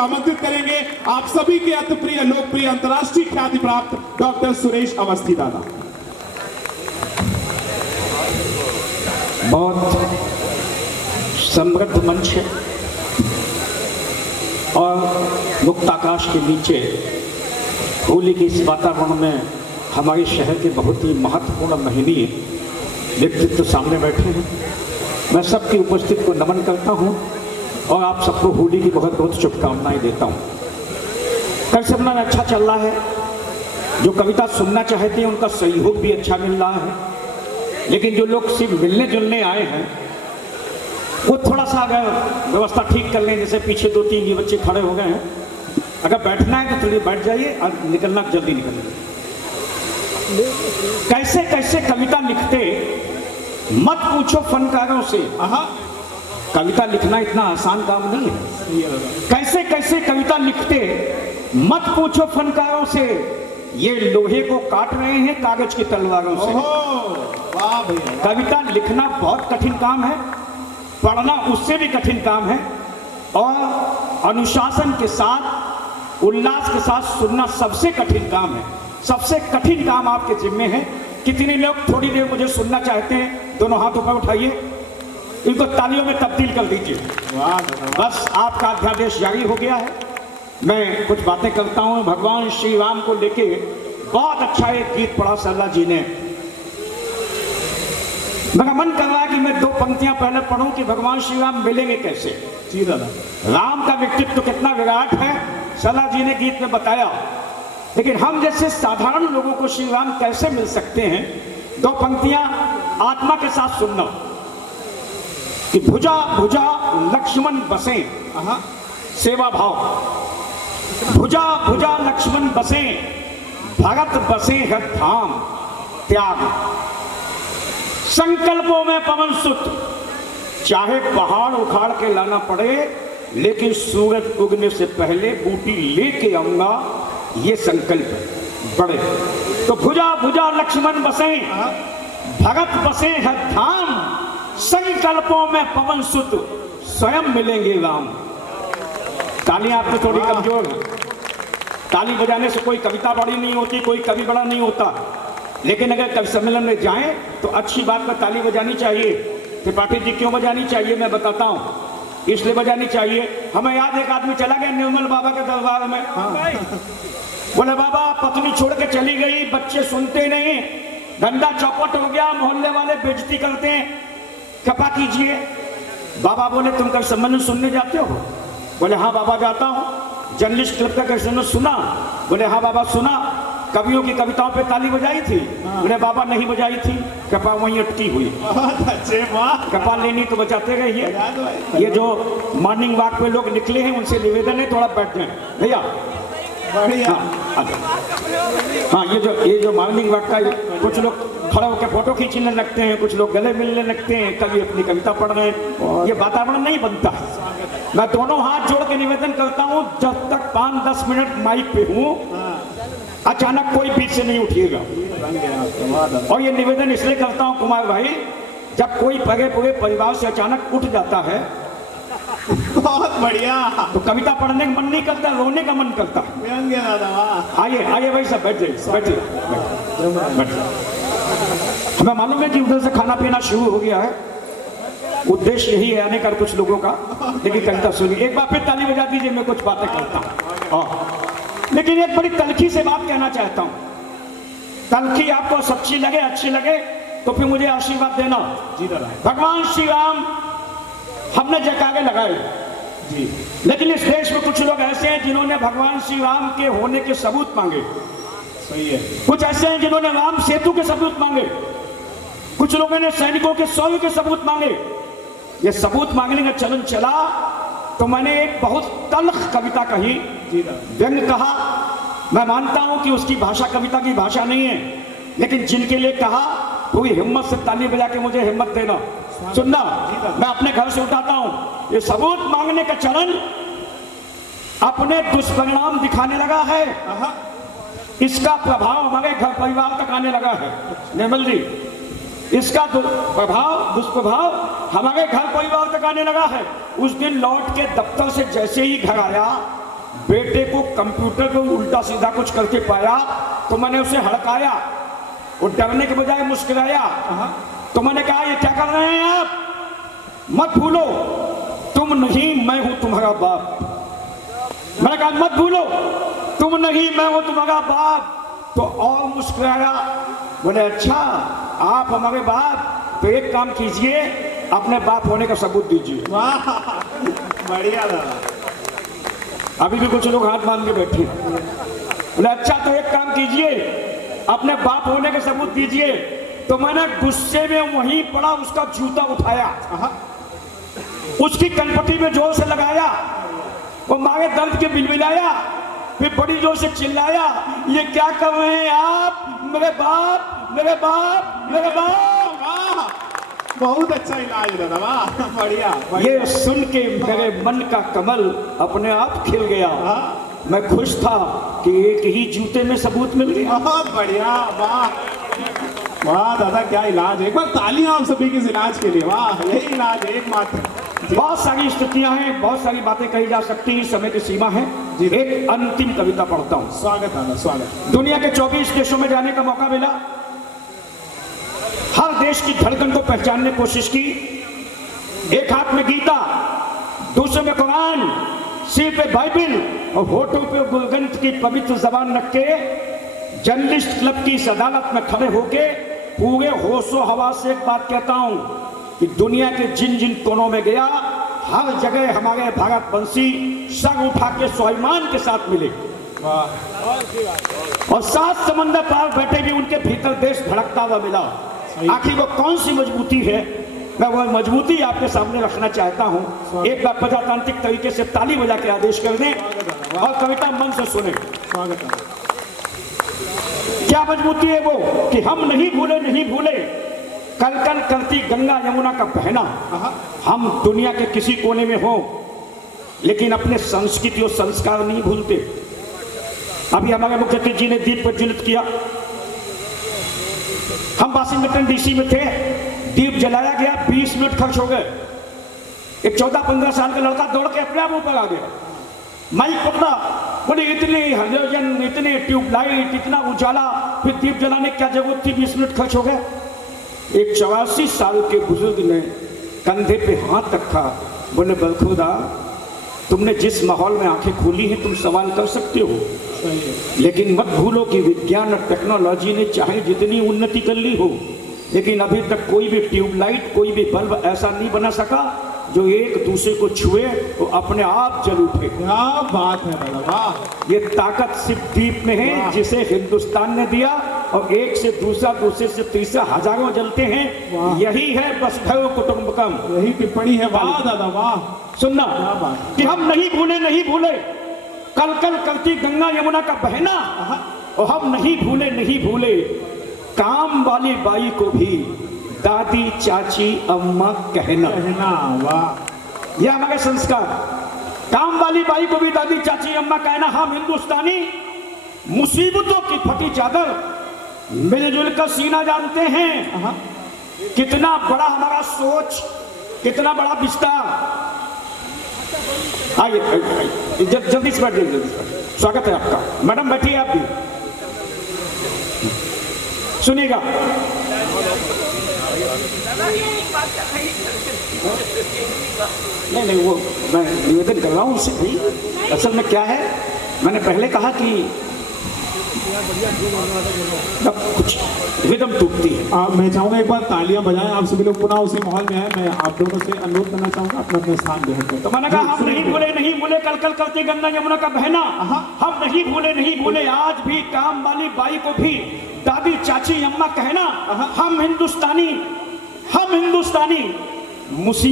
हुए आमंत्रित करेंगे आप सभी के अतिप्रिय लोकप्रिय अंतर्राष्ट्रीय ख्याति प्राप्त डॉक्टर सुरेश अवस्थी दादा। बहुत समृद्ध मंच है और मुक्ताकाश के नीचे होली के इस वातावरण में हमारे शहर के बहुत ही महत्वपूर्ण महनीय व्यक्तित्व सामने बैठे हैं। मैं सबकी उपस्थिति को नमन करता हूं और आप सबको होली की बहुत बहुत शुभकामनाएं देता हूं। कल से अपना अच्छा चल रहा है, जो कविता सुनना चाहते हैं उनका सहयोग भी अच्छा मिल रहा है, लेकिन जो लोग सिर्फ मिलने जुलने आए हैं वो थोड़ा सा अगर व्यवस्था ठीक कर लें, जैसे पीछे 2-3 ये बच्चे खड़े हो गए हैं, अगर बैठना है तो थोड़ी बैठ जाइए और निकलना जल्दी निकलिए। कैसे कैसे कविता लिखते मत पूछो फनकारों से। कविता लिखना इतना आसान काम नहीं है। कैसे कैसे कविता लिखते मत पूछो फनकारों से, ये लोहे को काट रहे हैं कागज की तलवारों से। वाह भैया, कविता लिखना बहुत कठिन काम है, पढ़ना उससे भी कठिन काम है, और अनुशासन के साथ उल्लास के साथ सुनना सबसे कठिन काम है। सबसे कठिन काम आपके जिम्मे है। कितने लोग थोड़ी देर मुझे सुनना चाहते हैं, दोनों हाथ ऊपर उठाइए, इनको तालियों में तब्दील कर दीजिए। बस आपका अध्यादेश जारी हो गया है। मैं कुछ बातें करता हूँ। भगवान श्री राम को लेके बहुत अच्छा एक गीत पढ़ा सरला जी ने। मेरा मन कर रहा है कि मैं 2 पंक्तियां पहले पढ़ूं कि भगवान श्री राम मिलेंगे कैसे। जी दादा। राम का व्यक्तित्व कितना विराट है सरला जी ने गीत में बताया, लेकिन हम जैसे साधारण लोगों को श्री राम कैसे मिल सकते हैं। 2 पंक्तियां आत्मा के साथ सुनना कि भुजा भुजा लक्ष्मण बसे, सेवा भाव। भुजा भुजा लक्ष्मण बसे, भरत बसे है धाम त्याग। संकल्पों में पवन सुत, चाहे पहाड़ उखाड़ के लाना पड़े, लेकिन सूरज उगने से पहले बूटी लेके आऊंगा, ये संकल्प बड़े। तो भुजा भुजा लक्ष्मण बसे, भरत बसे है धाम। संकल्पों में पवन सुत, स्वयं मिलेंगे राम। तालियां आपको थोड़ी कमजोर है। ताली बजाने से कोई कविता बड़ी नहीं होती, कोई कवि बड़ा नहीं होता, लेकिन अगर कवि सम्मेलन में जाएं तो अच्छी बात पर ताली बजानी चाहिए। त्रिपाठी जी क्यों बजानी चाहिए मैं बताता हूँ। इसलिए बजानी चाहिए, हमें याद एक आदमी चला गया निर्मल बाबा के दरबार में। बोले बाबा पत्नी छोड़ के चली गई, बच्चे सुनते नहीं, धंधा चौपट हो गया, मोहल्ले वाले बेइज्जती करते हैं, कृपा कीजिए। बाबा बोले तुम कल सम्मेलन सुनने जाते हो? बोले हाँ बाबा जाता हूँ। जर्नलिस्ट क्लब का सम्मेलन सुना? बोले हाँ बाबा सुना। कवियों की कविताओं पे ताली बजाई थी? बोले बाबा नहीं बजाई थी, कृपा वहीं अटकी हुई। कृपा लेनी तो बचाते रहिए। ये जो मॉर्निंग वॉक पे लोग निकले हैं उनसे निवेदन है थोड़ा बैठ जाए भैया। बढ़िया। हाँ ये जो मॉर्निंग वॉक का कुछ लोग खड़े होकर फोटो खींचने लगते हैं, कुछ लोग गले मिलने लगते हैं, कभी अपनी कविता पढ़ रहे हैं, ये वातावरण नहीं बनता। मैं दोनों हाथ जोड़ के निवेदन करता हूँ, जब तक 5-10 मिनट माइक पे हूँ अचानक कोई बीच से नहीं उठिएगा। और ये निवेदन इसलिए करता हूँ कुमार भाई, जब कोई पगे पूरे परिवार से अचानक उठ जाता है बहुत बढ़िया, तो कविता पढ़ने का मन नहीं करता, रोने का मन करता। आइए आइए भाई सब बैठ जाइए, बैठिए। हमें मालूम है कि उधर से खाना पीना शुरू हो गया है, उद्देश्य यही है आने का कुछ लोगों का, लेकिन कविता सुनिए। एक बार फिर ताली बजा दीजिए, मैं कुछ बातें करता हूँ। लेकिन एक बड़ी तलखी से बात कहना चाहता हूँ। तलखी आपको सच्ची लगे, अच्छी लगे तो फिर मुझे आशीर्वाद देना। जी दादा। भगवान श्री राम हमने जयकारे लगाए जी, लेकिन इस देश में कुछ लोग ऐसे हैं जिन्होंने भगवान श्री राम के होने के सबूत मांगे। सही है। कुछ ऐसे हैं जिन्होंने राम सेतु के सबूत मांगे, कुछ लोगों ने सैनिकों के शौर्य के सबूत मांगे। ये सबूत मांगने का चलन चला तो मैंने एक बहुत तल्ख कविता कही, व्यंग कहा। मैं मानता हूं कि उसकी भाषा कविता की भाषा नहीं है, लेकिन जिनके लिए कहा पूरी हिम्मत से ताली बजा के मुझे हिम्मत देना, सुनना। मैं अपने घर से उठाता हूं। ये सबूत मांगने का चलन अपने दुष्परिणाम दिखाने लगा है। इसका प्रभाव हमारे घर परिवार तक आने लगा है निर्मल जी। इसका दुष्प्रभाव हमारे घर परिवार तक आने लगा है। उस दिन लौट के दफ्तर से जैसे ही घर आया बेटे को कंप्यूटर को उल्टा सीधा कुछ करके पाया तो मैंने उसे हड़काया, वो डरने के बजाय मुस्कुराया। तो मैंने कहा ये क्या कर रहे हैं आप, मत भूलो तुम नहीं मैं हूं तुम्हारा बाप। मैंने कहा मत भूलो तुम नहीं मैं हूं तुम्हारा बाप। तो और मुस्कुराया, बोले अच्छा आप हमारे बाप, तो एक काम कीजिए अपने बाप होने का सबूत दीजिए। वाह बढ़िया दादा। अभी भी कुछ लोग हाथ बांध के बैठे, बोले अच्छा तो एक काम कीजिए अपने बाप होने का सबूत दीजिए। तो मैंने गुस्से में वहीं पड़ा उसका जूता उठाया, उसकी कनपटी में जोर से लगाया, वो मारे दर्द के बिलबिलाया, फिर बड़ी जोर से चिल्लाया, ये क्या कर रहे हैं आप, मेरे बाप मेरे बाप मेरे बाप। वाह बहुत अच्छा इलाज दादा, वाह बढ़िया। ये सुन के मेरे मन का कमल अपने आप खिल गया। मैं खुश था कि एक ही जूते में सबूत मिल गया। बहुत बढ़िया, वाह वाह दादा क्या इलाज है। एक बार तालियां आप सभी के इस इलाज के लिए, वाह यही इलाज है एकमात्र। बहुत सारी स्थितियां हैं, बहुत सारी बातें कही जा सकती हैं, समय की सीमा है। एक अंतिम कविता पढ़ता हूं। स्वागत दादा स्वागत। दुनिया के 24 देशों में जाने का मौका मिला, हर देश की धड़कन को पहचानने की कोशिश की। एक हाथ में गीता, दूसरे में कुरान, सिर पे बाइबिल और होठों पे गुलगंध की पवित्र जबान रख के जर्नलिस्ट क्लब की इस अदालत में खड़े होके पूरे होशो हवास से एक बात कहता हूं कि दुनिया के जिन जिन कोनों में गया हर जगह हमारे भारतवंशी सर उठा के स्वाभिमान के साथ मिले। और 7 समंदर पार बैठे भी उनके भीतर देश धड़कता हुआ मिला। आखिर वो कौन सी मजबूती है, मैं वो मजबूती आपके सामने रखना चाहता हूं। एक बार प्रजातांत्रिक तरीके से ताली बजा के आदेश कर दें और कविता मन से सुने। क्या मजबूती है वो कि हम नहीं भूले कल कल करती गंगा यमुना का बहना। हम दुनिया के किसी कोने में हो लेकिन अपने संस्कृति और संस्कार नहीं भूलते। अभी हमारे मुख्यमंत्री जी ने दीप प्रज्वलित किया, हम वाशिंगटन डीसी में थे, दीप जलाया गया, 20 मिनट खर्च हो गए। एक 14-15 साल का लड़का दौड़ के अपने आप ऊपर आ गया, माइक पकड़ा, बोले इतने हाइड्रोजन, इतने ट्यूबलाइट, इतना उजाला, फिर दीप जलाने की क्या जरूरत थी, 20 मिनट खर्च हो गए। एक 84 साल के बुजुर्ग ने कंधे पे हाथ रखा, बोले बलखुदा तुमने जिस माहौल में आंखें खोली हैं तुम सवाल कर सकते हो, लेकिन मत भूलो कि विज्ञान और टेक्नोलॉजी ने चाहे जितनी उन्नति कर ली हो लेकिन अभी तक कोई भी ट्यूबलाइट, कोई भी बल्ब ऐसा नहीं बना सका जो एक दूसरे को छुए तो अपने आप जल उठे। क्या बात है दादा, वाह। ये ताकत सिर्फ दीप में है जिसे हिंदुस्तान ने दिया, और एक से दूसरा, दूसरे से तीसरा हजारों जलते हैं। यही है वसुधैव कुटुंबकम, यही टिप्पणी है। वाह दादा वाह। सुनना कि हम नहीं भूले कल कल करती गंगा यमुना का बहना, और हम नहीं भूले काम वाली बाई को भी दादी चाची अम्मा कहना। वाह, यह हमारे संस्कार। काम वाली बाई को भी दादी चाची अम्मा कहना। हम हिंदुस्तानी मुसीबतों की फटी चादर मिलजुल कर सीना जानते हैं। कितना बड़ा हमारा सोच, कितना बड़ा विस्तार। आइए जल्दी से बैठिए, स्वागत है आपका। मैडम बैठिए, आप भी सुनिएगा। नहीं वो मैं निवेदन कर रहा हूँ उससे भाई, असल में क्या है, मैंने पहले कहा कि कुछ रिदम टूटती है। मैं चाहूंगा एक बार तालियां बजाएं, आप सभी लोग पुनः उसी माहौल में आए। मैं आप दोनों से अनुरोध करना चाहूंगा अपना अपना स्थान ग्रहण करें। तो मैंने कहा हम नहीं भूले कल कल करते गंगा यमुना का बहना। हम नहीं भूले आज भी काम वाली बाई को भी दादी चाची अम्मा कहना। हम हिंदुस्तानी मुसीबत